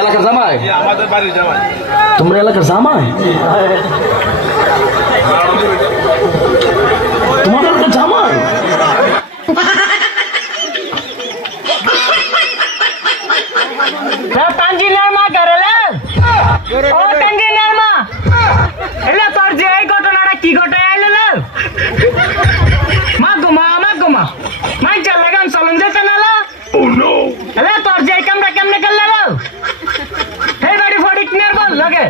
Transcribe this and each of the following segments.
এলাকার জামাই? আমাদের বাড়ির জামাই। তোমরা এলাকার জামাই? তোমাদের এলাকার জামাই? টাঙ্গিনার মা গেলে ও টাঙ্গিনার মা এলে তোর যে এই ঘটনাটা কি ঘটে এলে না মা গোমা মাই চাল লাগাম চলন যেতে না এলে তোর যে এই কামটা কেমনে করলে না এই বাড়ি ফড়িক নিয়ে বল লাগে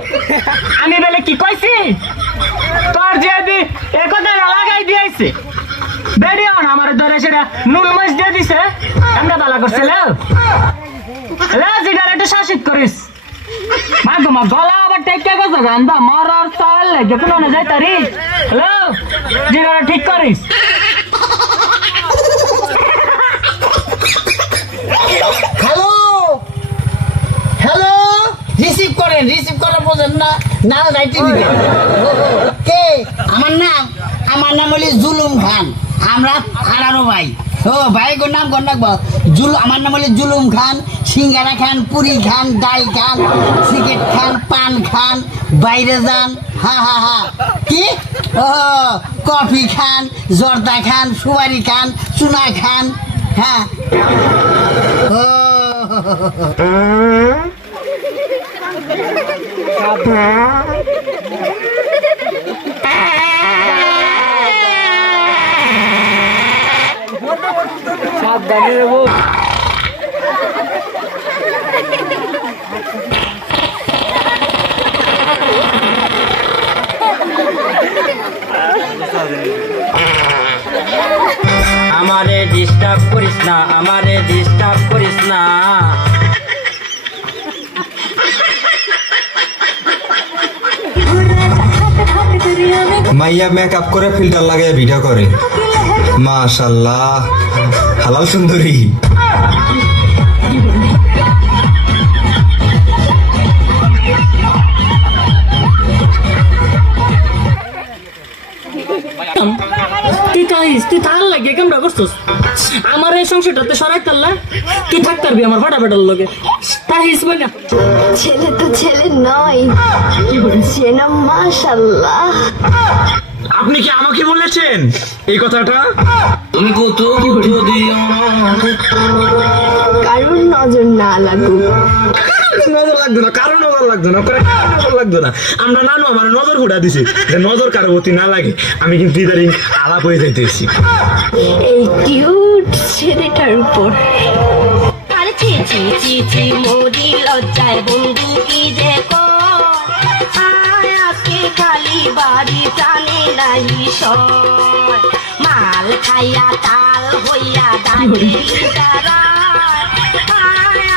আমি বলে কি কইছি তোর যে দি এ কথা লাগাই দিয়েছে বেরিও না আমার ধরে সেটা নুন মাছ দিয়ে দিছে আমরা বালা করছে লে সিগারেটে শাসিত করিস মা গলা আবার টেকে গেছে গান্দা মারার চাল লাগে কোনো না যাই তারি হ্যালো সিগারেট ঠিক করিস হ্যালো হ্যালো রিসিভ করেন বোঝেন না নাল রাইতে দিবেন কে আমার নাম হলো জুলুম খান আমরা আড়ারো ভাই ও ভাই গো নাম কোন রাখবো আমার নাম হলো জুলুম খান সিঙ্গারা খান পুরি খান ডাল খান সিগারেট খান পান খান বাইরে যান হা হা হা কি ও কফি খান জর্দা খান সুপারি খান চুনা খান হ্যাঁ ও সাবধানে রে বল আমারে ডিস্টার্ব করিস না মাইয়া মেকআপ করে ফিল্টার লাগিয়ে ভিডিও করে মাশাআল্লাহ হালাল সুন্দরী তুই তার লাগে কেমন করছিস আমার এই সংসারটাতে সরাই তাল্লা তুই থাকতে পারবি আমার ফাটাফাটার লগে তাহিস বই না ছেলে তো ছেলে নয় যেন মাশাআল্লাহ। আপনি কি আমাকে বলেছেন এই কথাটা? তুমি কত দিও কারণ নজর না লাগুক। নজর লাগতো না, কারো নজর লাগতো না, নজর লাগতো না। আমরা নানু আমার নজর ঘুরা দিছি যে নজর কারো প্রতি না লাগে। আমি কিন্তু ইদারিং আলাপ হয়ে যাইতেছি এই কিউট ছেলেটার উপর। আরে ছি ছি ছি ছি মোদি লজ্জায় বন্ধু কি যে আজকে খালি বাড়ি টানে নাই সয় মাল খাইয়া তাল হইয়া দাঁড়ি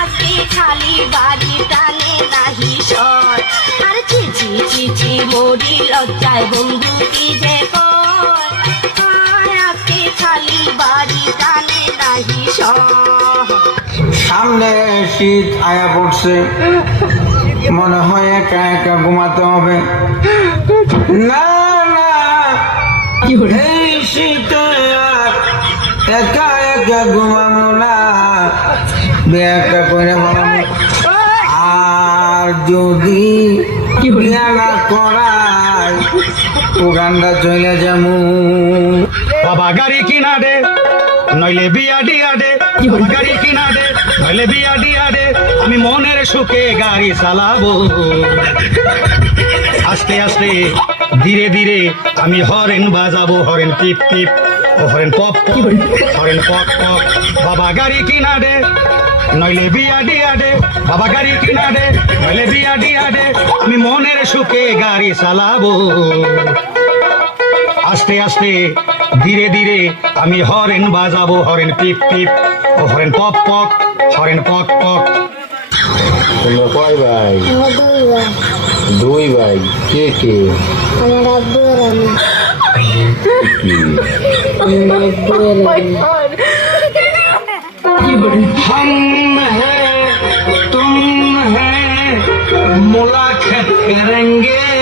আজকে খালি বাড়ি টানে নাহি সয় আরে ছি ছি ছি ছি মোদি লজ্জায় বন্ধু কি যে আজকে খালি বাড়ি টানে নাহি সয়। সামনে শীত আয়া পড়ছে, মনে হয় একা একা ঘুমাতে হবে। না না এই শীতে আর একা একা ঘুমাবো না, বিয়েটা করে ঘুমাবো। আর যদি বিয়া না করায় উগান্ডা চলে যাবো। বাবা গাড়ি কিনা দে নইলে বিয়া দিয়া দে, গাড়ি কিনা দে নইলে বিয়া দিয়া দে, আমি মনের সুখে গাড়ি চালাবো। আস্তে আস্তে ধীরে ধীরে আমি হরেন বাজাবো, হরেন টিপ টিপ ও হরেন পপ হরেন পপ পপ। বাবা গাড়ি কিনা দে নইলে বিয়া দিয়া দে, বাবা গাড়ি কিনা দে নইলে বিয়া দিয়া দে, আমি মনের সুখে গাড়ি চালাবো। আস্তে আস্তে ধীরে ধীরে আমি হরেন বাজাবো, হরেন টিপ টিপ ও হরেন পপ পপ হরেন পক পক। তোমরা কয় ভাই? দুই ভাই। কে কে? আমার আব্বু আর আমি। हम हैं तुम हैं मुलाकात करेंगे